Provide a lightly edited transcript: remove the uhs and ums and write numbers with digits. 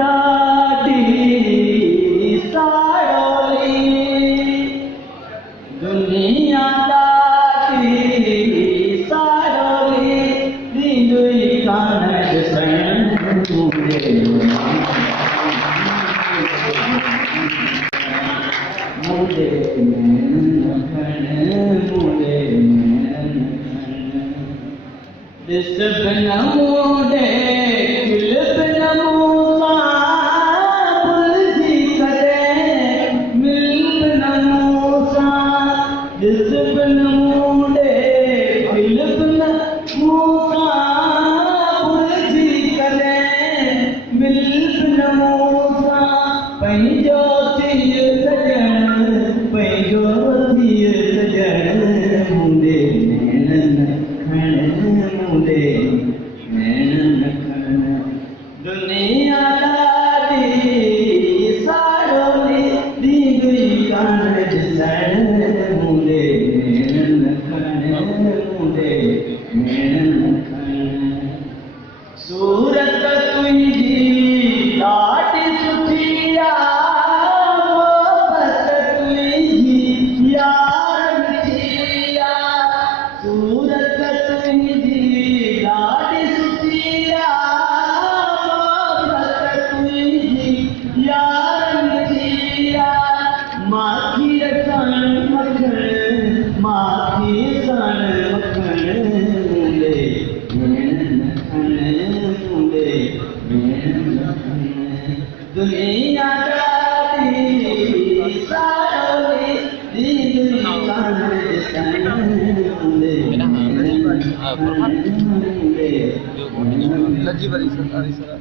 ॾाढी सारोली दुनिया ॾाढी सारोली ॾींदुई कान ॾिसण मुंहिंजे मुंहिंजे ॾिस बि न मूंॾे खिल बि न मूंसां भुलिजी कॾहिं मिल बि न मूंसां ॾिस बि न मूंॾे खिल बि न मूंसां भुलिजी कॾहिं मिल बि न मूंसां पंहिंजो थिय सॼण पंहिंजो थिय सॼण मुंहिंजे नैणनि खण मुंहिंजे नैणनि खण दुनिया ॾाढी सारोली ॾींदुई कान ॾिसण मुंहिंजे नैणनि खण मुंहिंजे नैणनि खण सूरत तुंहिंजी ॾाढी सुठी मोहबत तुंहिंजी यार मिठी सूरत तुंहिंजी ॾाढी सुठी मोहबत तुंहिंजी यार मिठी माखीअ सां मखण माखीअ सां मखण मुंहिंजे नैणनि खण मुंहिंजे नैणनि खण दुनिया ॾाढी सारोली ॾींदुई कान ॾिसण मुंहिंजे नैणनि खण मुंहिंजे लज्जी वाली सर